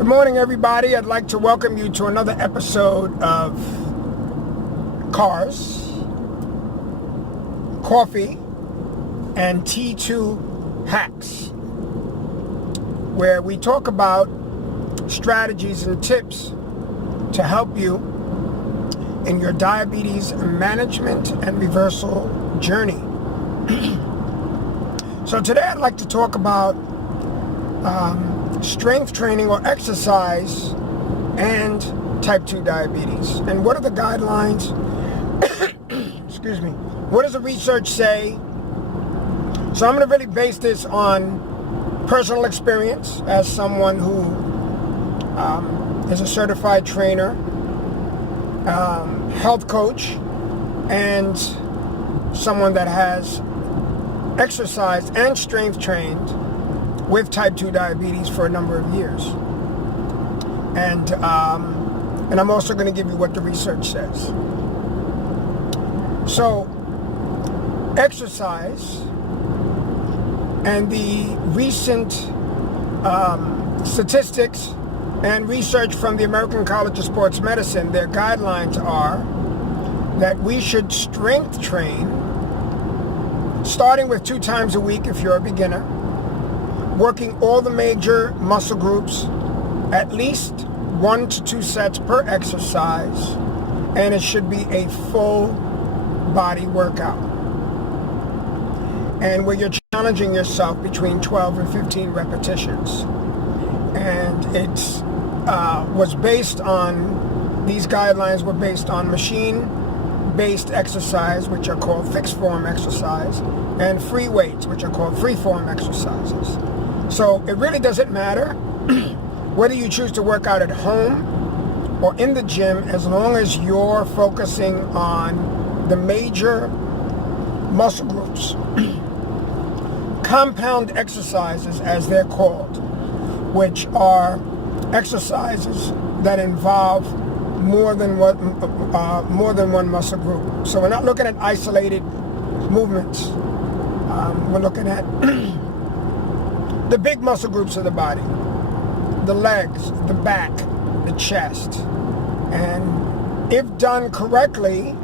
Good morning, everybody. I'd like to welcome you to another episode of Cars, Coffee, and T2 Hacks, where we talk about strategies and tips to help you in your diabetes management and reversal journey. So today I'd like to talk about strength training or exercise and type 2 diabetes. And what are the guidelines? Excuse me. What does the research say? So I'm going to really base this on personal experience as someone who is a certified trainer, health coach, and someone that has exercised and strength trained with type 2 diabetes for a number of years. And I'm also going to give you what the research says. So, exercise and the recent statistics and research from the American College of Sports Medicine, their guidelines are that we should strength train starting with 2 times a week if you're a beginner, working all the major muscle groups, at least 1 to 2 sets per exercise, and it should be a full body workout. And where you're challenging yourself between 12 and 15 repetitions. And it's was based on, these guidelines were based on machine-based exercise, which are called fixed form exercise, and free weights, which are called free form exercises. So it really doesn't matter whether you choose to work out at home or in the gym, as long as you're focusing on the major muscle groups. Compound exercises, as they're called, which are exercises that involve more than one muscle group. So we're not looking at isolated movements. We're looking at the big muscle groups of the body, the legs, the back, the chest. And if done correctly,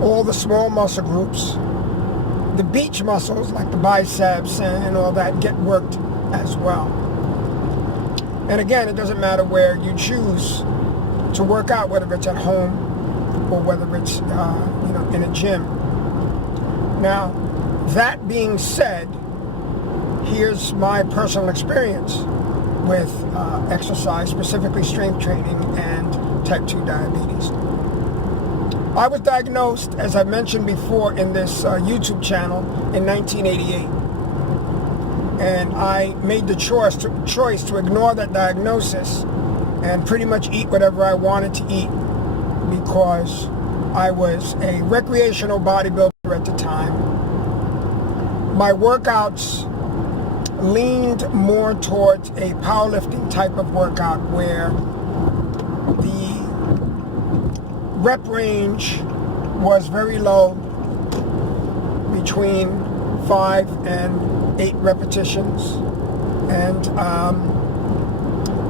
all the small muscle groups, the beach muscles like the biceps and all that, get worked as well. And again, it doesn't matter where you choose to work out, whether it's at home or whether it's in a gym. Now, that being said, here's my personal experience with exercise, specifically strength training and type 2 diabetes. I was diagnosed, as I mentioned before in this YouTube channel, in 1988. And I made the choice to ignore that diagnosis and pretty much eat whatever I wanted to eat, because I was a recreational bodybuilder at the time. My workouts leaned more towards a powerlifting type of workout, where the rep range was very low, between 5 and 8 repetitions, and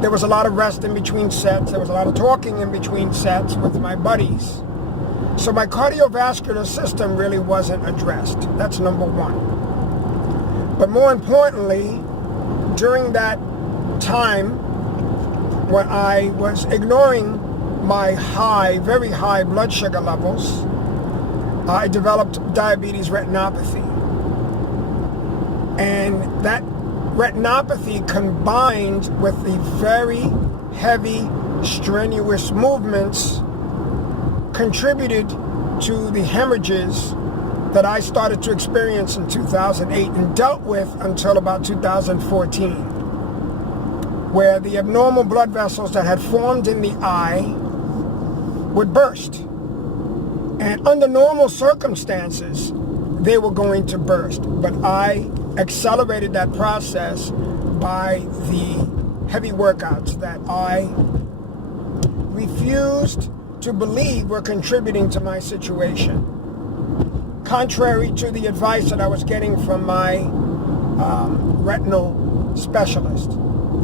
there was a lot of rest in between sets. There was a lot of talking in between sets with my buddies. So my cardiovascular system really wasn't addressed. That's number one. But more importantly, during that time when I was ignoring my very high blood sugar levels, I developed diabetes retinopathy. And that retinopathy, combined with the very heavy, strenuous movements, contributed to the hemorrhages that I started to experience in 2008 and dealt with until about 2014, where the abnormal blood vessels that had formed in the eye would burst. And under normal circumstances, they were going to burst. But I accelerated that process by the heavy workouts that I refused to believe were contributing to my situation. Contrary to the advice that I was getting from my retinal specialist,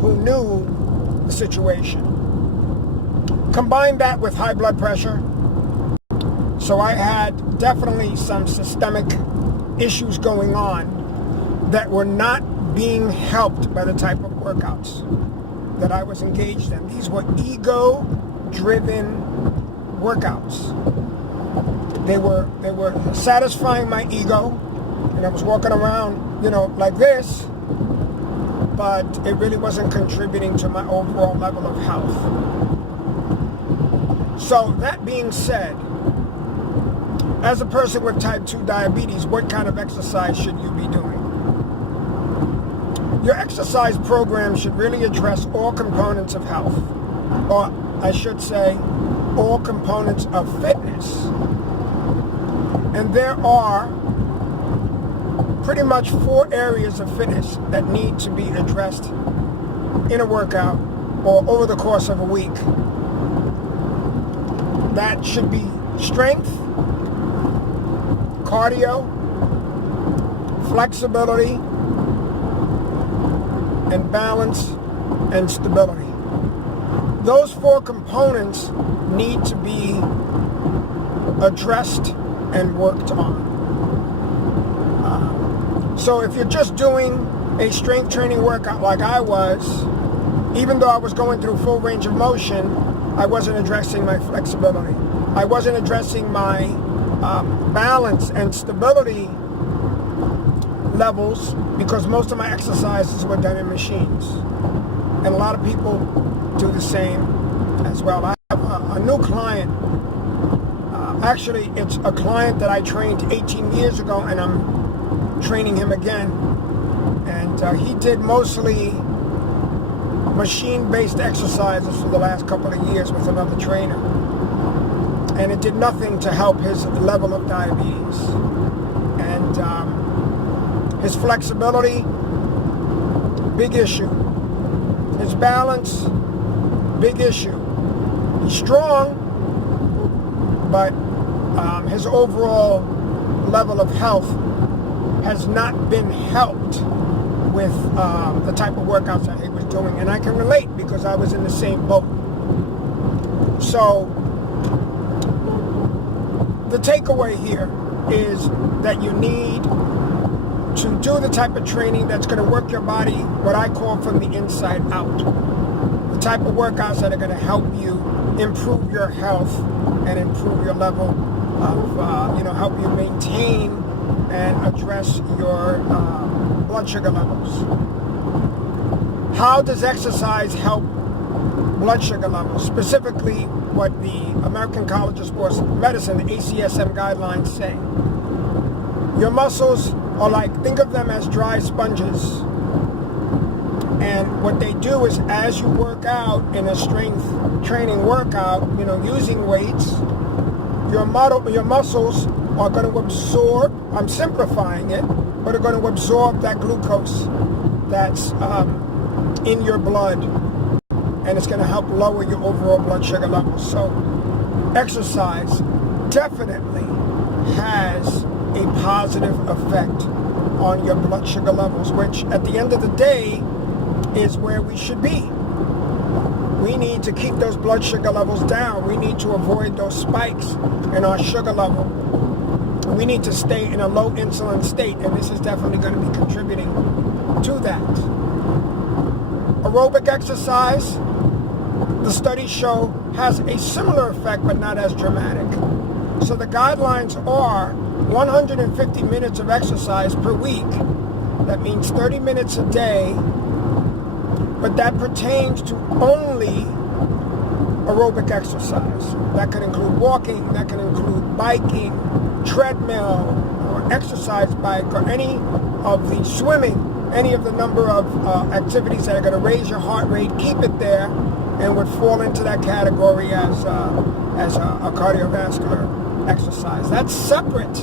who knew the situation. Combine that with high blood pressure. So I had definitely some systemic issues going on that were not being helped by the type of workouts that I was engaged in. These were ego-driven workouts. They were satisfying my ego, and I was walking around, like this, but it really wasn't contributing to my overall level of health. So that being said, as a person with type 2 diabetes, what kind of exercise should you be doing? Your exercise program should really address all components of health, or I should say, all components of fitness. And there are pretty much 4 areas of fitness that need to be addressed in a workout or over the course of a week. That should be strength, cardio, flexibility, and balance and stability. Those 4 components need to be addressed and worked on. So if you're just doing a strength training workout like I was, even though I was going through full range of motion, I wasn't addressing my flexibility. I wasn't addressing my balance and stability levels because most of my exercises were done in machines. And a lot of people do the same as well. I have a new client. Actually, it's a client that I trained 18 years ago, and I'm training him again. And he did mostly machine-based exercises for the last couple of years with another trainer. And it did nothing to help his level of diabetes. And his flexibility, big issue. His balance, big issue. He's strong, but his overall level of health has not been helped with the type of workouts that he was doing. And I can relate because I was in the same boat. So the takeaway here is that you need to do the type of training that's going to work your body, what I call from the inside out. The type of workouts that are going to help you improve your health and improve your level of, help you maintain and address your blood sugar levels. How does exercise help blood sugar levels? Specifically, what the American College of Sports Medicine, the ACSM guidelines say. Your muscles are think of them as dry sponges. And what they do is as you work out in a strength training workout, using weights, your muscles are going to absorb, I'm simplifying it, but are going to absorb that glucose that's in your blood, and it's going to help lower your overall blood sugar levels. So exercise definitely has a positive effect on your blood sugar levels, which at the end of the day is where we should be. We need to keep those blood sugar levels down. We need to avoid those spikes in our sugar level. We need to stay in a low insulin state, and this is definitely going to be contributing to that. Aerobic exercise, the studies show, has a similar effect, but not as dramatic. So the guidelines are 150 minutes of exercise per week. That means 30 minutes a day, but that pertains to only aerobic exercise. That could include walking, that could include biking, treadmill, or exercise bike, or any of the swimming, any of the number of activities that are going to raise your heart rate, keep it there, and would fall into that category as a cardiovascular exercise. That's separate.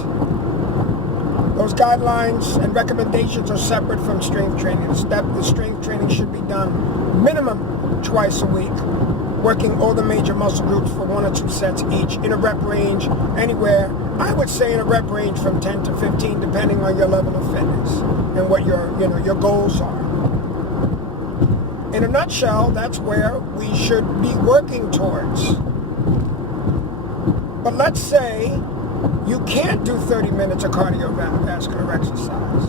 Those guidelines and recommendations are separate from strength training. The strength training should be done minimum twice a week, working all the major muscle groups for 1 or 2 sets each in a rep range anywhere. I would say in a rep range from 10 to 15, depending on your level of fitness and what your goals are. in a nutshell, that's where we should be working towards. But let's say you can't do 30 minutes of cardiovascular exercise.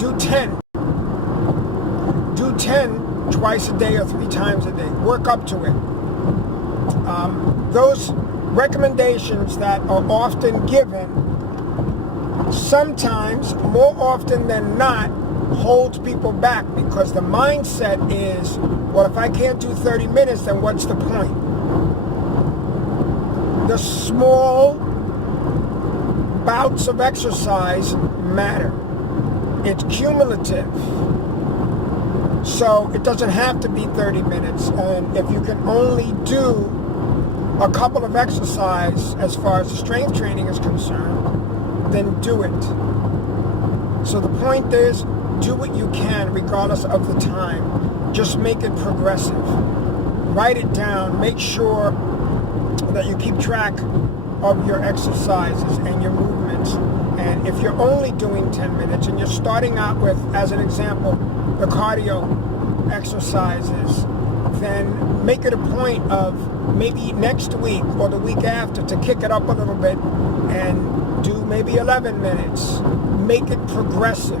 Do 10. Do 10 twice a day or 3 times a day. Work up to it. Those recommendations that are often given, sometimes, more often than not, holds people back because the mindset is, well, if I can't do 30 minutes, then what's the point? The small bouts of exercise matter. It's cumulative. So it doesn't have to be 30 minutes. And if you can only do a couple of exercises as far as the strength training is concerned, then do it. So the point is, do what you can regardless of the time. Just make it progressive. Write it down. Make sure that you keep track of your exercises and your movements. And if you're only doing 10 minutes and you're starting out with, as an example, the cardio exercises, then make it a point of maybe next week or the week after to kick it up a little bit and do maybe 11 minutes. Make it progressive.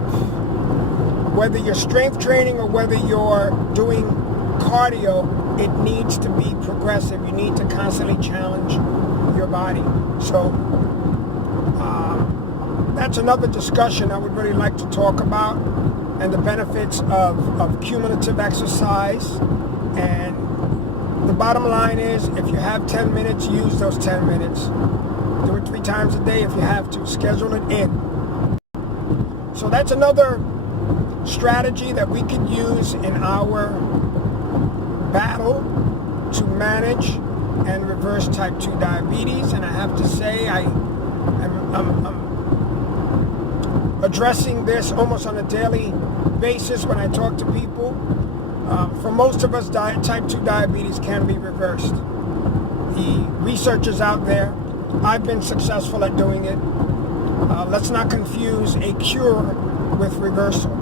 Whether you're strength training or whether you're doing cardio, it needs to be progressive. You need to constantly challenge your body. So that's another discussion I would really like to talk about, and the benefits of cumulative exercise. And the bottom line is, if you have 10 minutes, use those 10 minutes. Do it 3 times a day if you have to. Schedule it in. So that's another strategy that we could use in our battle to manage and reverse type 2 diabetes. And I have to say, I'm addressing this almost on a daily basis when I talk to people. For most of us, type 2 diabetes can be reversed. The research is out there. I've been successful at doing it. Let's not confuse a cure with reversal.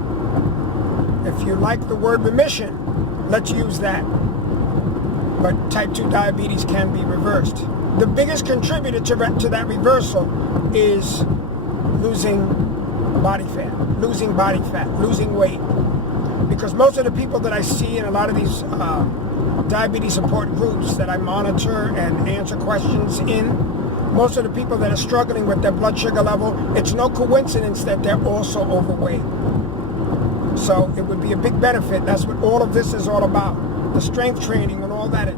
If you like the word remission, let's use that. But type 2 diabetes can be reversed. The biggest contributor to that reversal is losing body fat, losing weight. Because most of the people that I see in a lot of these diabetes support groups that I monitor and answer questions in, most of the people that are struggling with their blood sugar level, it's no coincidence that they're also overweight. So it would be a big benefit. That's what all of this is all about. The strength training and all that.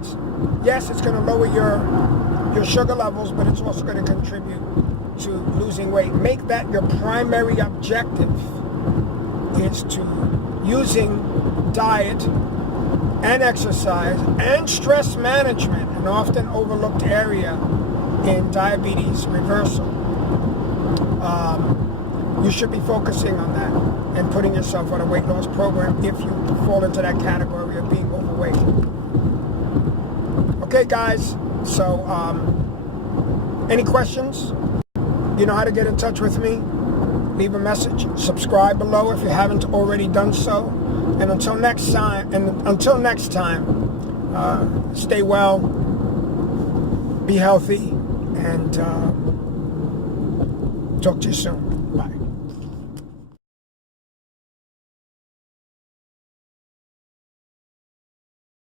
Yes, it's going to lower your sugar levels, but it's also going to contribute to losing weight. Make that your primary objective, is to using diet and exercise and stress management, an often overlooked area in diabetes reversal. You should be focusing on that and putting yourself on a weight loss program if you fall into that category of being overweight. Okay, guys, so any questions? You know how to get in touch with me. Leave a message. Subscribe below if you haven't already done so. And until next time, stay well, be healthy, and talk to you soon.